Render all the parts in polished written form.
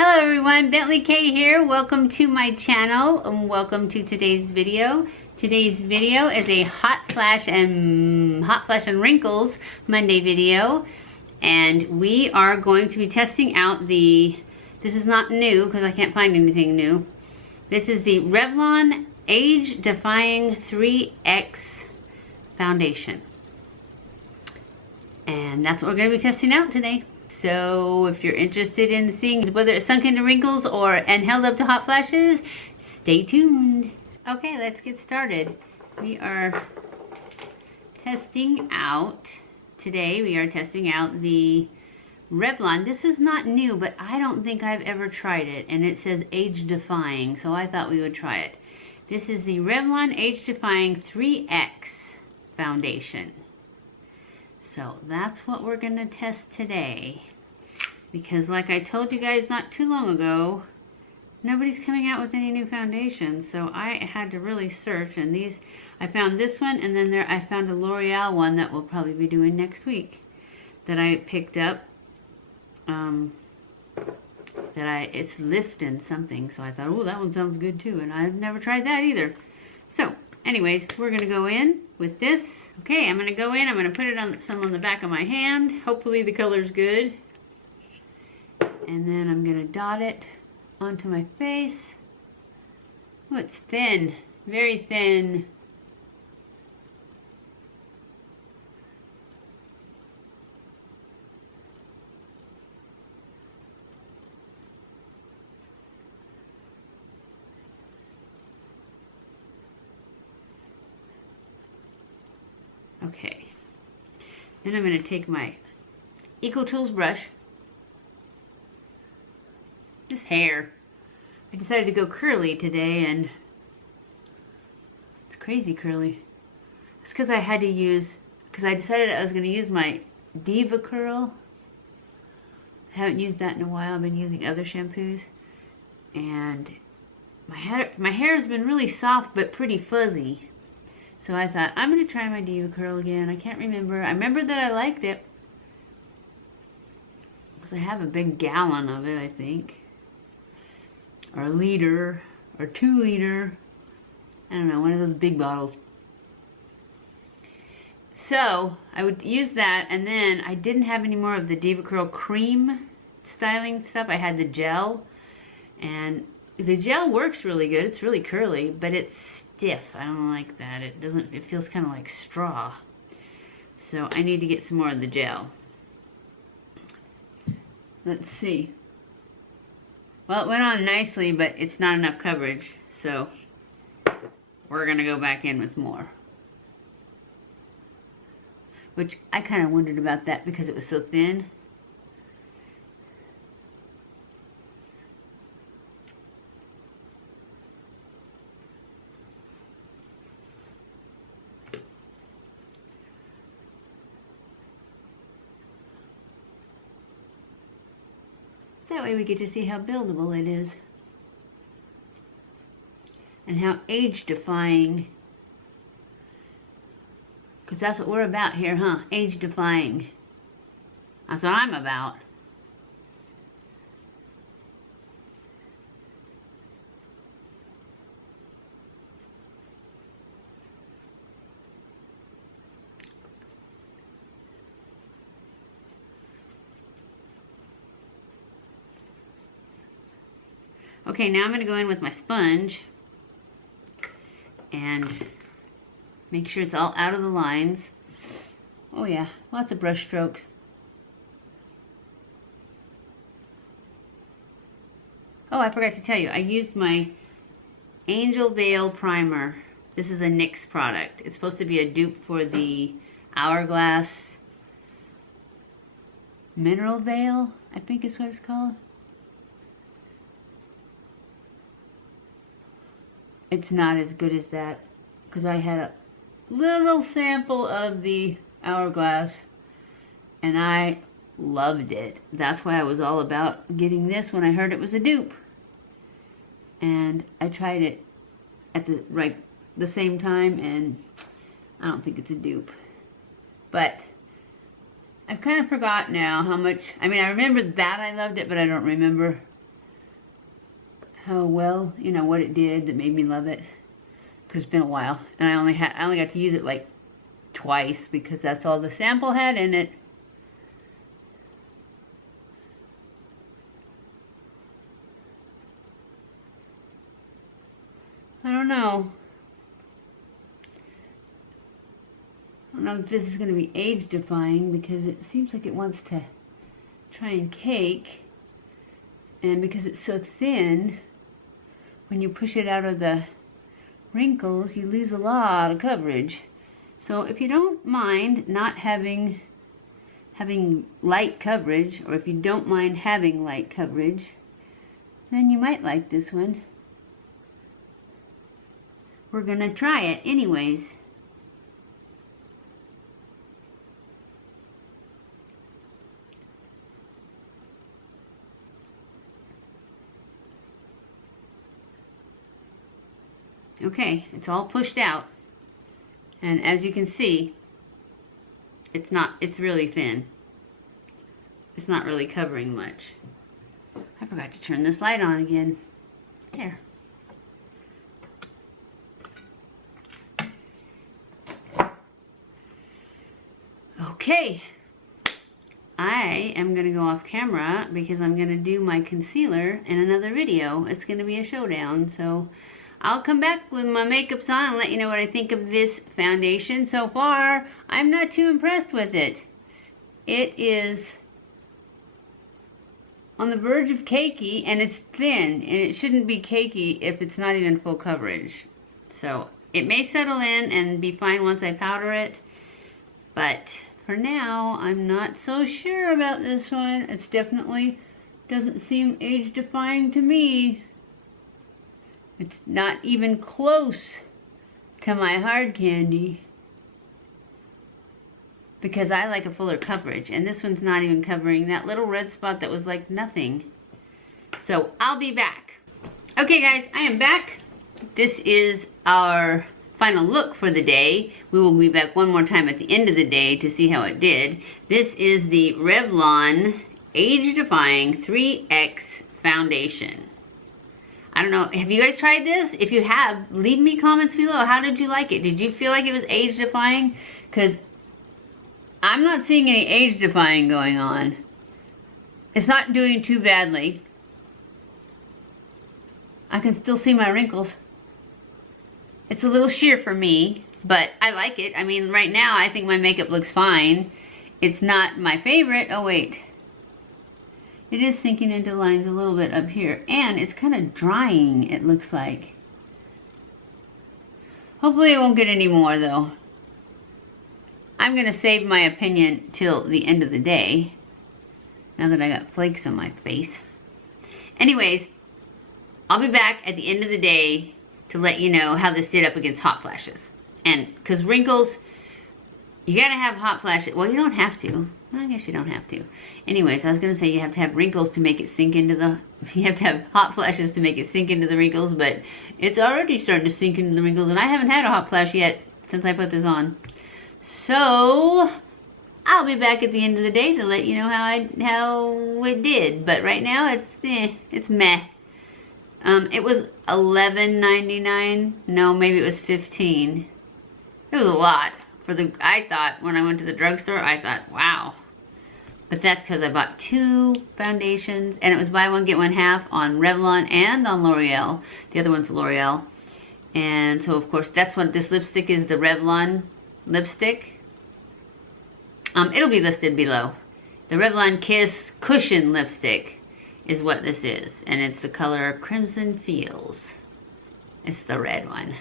Hello everyone, BentlyK here. Welcome to my channel and welcome to today's video. Today's video is a Hot Flash and Wrinkles Monday video. And we are going to be testing out this is not new because I can't find anything new. This is the Revlon Age Defying 3X Foundation. And that's what we're going to be testing out today. So if you're interested in seeing whether it's sunk into wrinkles and held up to hot flashes, stay tuned. Okay, let's get started. We are testing out, today we are testing out the Revlon. This is not new, but I don't think I've ever tried it. And it says Age Defying, so I thought we would try it. This is the Revlon Age Defying 3X Foundation. So that's what we're gonna test today. Because like I told you guys not too long ago, nobody's coming out with any new foundations. So I had to really search, and I found this one, and then I found a L'Oreal one that we'll probably be doing next week that I picked up. It's Lifting something, so I thought, oh, that one sounds good too, and I've never tried that either. So anyways, we're gonna go in with this. Okay, I'm gonna go in, I'm gonna put it on some on the back of my hand. Hopefully the color's good. And then I'm gonna dot it onto my face. Oh, it's thin, very thin. Okay, then I'm going to take my EcoTools brush. This hair, I decided to go curly today, and it's crazy curly. It's because I decided I was going to use my Diva Curl. I haven't used that in a while. I've been using other shampoos, and my hair has been really soft but pretty fuzzy. So I thought, I'm going to try my Diva Curl again. I can't remember. I remember that I liked it. Because I have a big gallon of it, I think. Or a liter. Or 2 liter. I don't know, one of those big bottles. So, I would use that, and then I didn't have any more of the Diva Curl cream styling stuff. I had the gel. And the gel works really good. It's really curly, but it's stiff. I don't like that. It feels kind of like straw. So I need to get some more of the gel. Let's see. Well, it went on nicely, but it's not enough coverage. So we're gonna go back in with more. Which I kind of wondered about that because it was so thin. That way we get to see how buildable it is. And how age defying. Because that's what we're about here, huh? Age defying. That's what I'm about. Okay, now I'm going to go in with my sponge and make sure it's all out of the lines. Oh yeah, lots of brush strokes. Oh, I forgot to tell you, I used my Angel Veil Primer. This is a NYX product. It's supposed to be a dupe for the Hourglass Mineral Veil, I think is what it's called. It's not as good as that because I had a little sample of the Hourglass and I loved it. That's why I was all about getting this when I heard it was a dupe. And I tried it at the same time, and I don't think it's a dupe. But I've kind of forgot now how much, I mean, I remember that I loved it, but I don't remember how well, you know, what it did that made me love it. Because it's been a while. And I only got to use it like twice because that's all the sample had in it. I don't know. I don't know if this is going to be age defying because it seems like it wants to try and cake. And because it's so thin, when you push it out of the wrinkles, you lose a lot of coverage. So if you don't mind not having light coverage, or if you don't mind having light coverage, then you might like this one. We're gonna try it anyways. Okay, it's all pushed out. And as you can see, it's really thin. It's not really covering much. I forgot to turn this light on again. There. Okay. I am going to go off camera because I'm going to do my concealer in another video. It's going to be a showdown, so I'll come back with my makeups on and let you know what I think of this foundation. So far, I'm not too impressed with it. It is on the verge of cakey, and it's thin, and it shouldn't be cakey if it's not even full coverage. So it may settle in and be fine once I powder it, but for now, I'm not so sure about this one. It's definitely doesn't seem age defying to me. It's not even close to my hard candy because I like a fuller coverage, and this one's not even covering that little red spot that was like nothing. So I'll be back. Okay guys, I am back. This is our final look for the day. We will be back one more time at the end of the day to see how it did. This is the Revlon Age Defying 3X Foundation. I don't know, have you guys tried this? If you have, leave me comments below. How did you like it? Did you feel like it was age defying? Because I'm not seeing any age defying going on. It's not doing too badly. I can still see my wrinkles. It's a little sheer for me, but I like it. I mean, right now I think my makeup looks fine. It's not my favorite. Oh wait. It is sinking into lines a little bit up here, and it's kind of drying, it looks like. Hopefully it won't get any more though. I'm gonna save my opinion till the end of the day, now that I got flakes on my face. Anyways, I'll be back at the end of the day to let you know how this did up against hot flashes. And because wrinkles, you gotta have hot flashes. Well, you don't have to. Well, I guess you don't have to. Anyways, I was gonna say you have to have wrinkles to make it sink into the, you have to have hot flashes to make it sink into the wrinkles, but it's already starting to sink into the wrinkles, and I haven't had a hot flash yet since I put this on. So I'll be back at the end of the day to let you know how it did. But right now it's meh. It was $11.99. No, maybe it was $15. It was a lot for the. I thought when I went to the drugstore, I thought, wow. But that's because I bought 2 foundations, and it was buy one get one half on Revlon and on L'Oreal. The other one's L'Oreal, and so of course that's what this lipstick is. The Revlon Lipstick. It'll be listed below. The Revlon Kiss Cushion Lipstick is what this is, and it's the color Crimson Feels. It's the red one.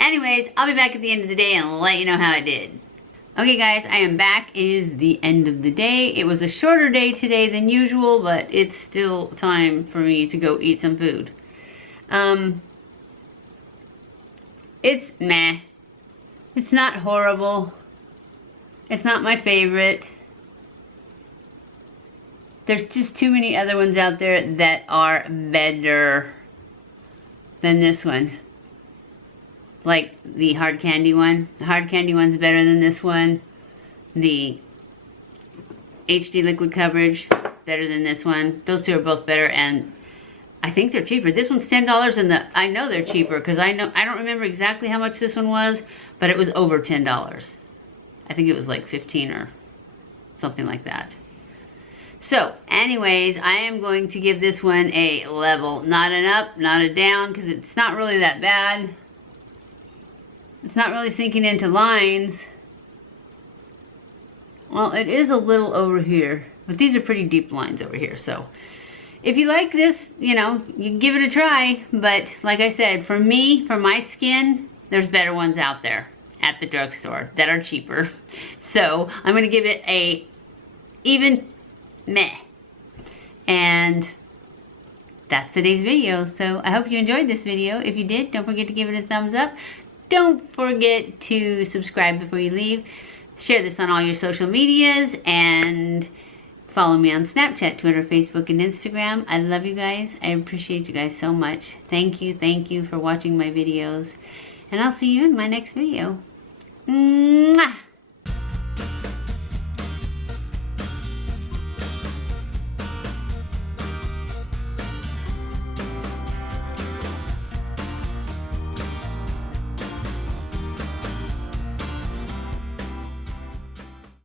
Anyways, I'll be back at the end of the day and let you know how it did. Okay guys, I am back. It is the end of the day. It was a shorter day today than usual, but it's still time for me to go eat some food. It's meh. It's not horrible. It's not my favorite. There's just too many other ones out there that are better than this one. Like the hard candy one. The hard candy one's better than this one. The HD liquid coverage, better than this one. Those two are both better, and I think they're cheaper. This one's $10 and I know they're cheaper because I don't remember exactly how much this one was, but it was over $10. I think it was like 15 or something like that. So anyways, I am going to give this one a level, not an up, not a down, because it's not really that bad. It's not really sinking into lines. Well, it is a little over here, but these are pretty deep lines over here. So if you like this, you know, you can give it a try. But like I said, for me, for my skin, there's better ones out there at the drugstore that are cheaper. So I'm gonna give it a even meh. And that's today's video. So I hope you enjoyed this video. If you did, don't forget to give it a thumbs up. Don't forget to subscribe before you leave. Share this on all your social medias and follow me on Snapchat, Twitter, Facebook, and Instagram. I love you guys. I appreciate you guys so much. Thank you for watching my videos. And I'll see you in my next video. Mwah!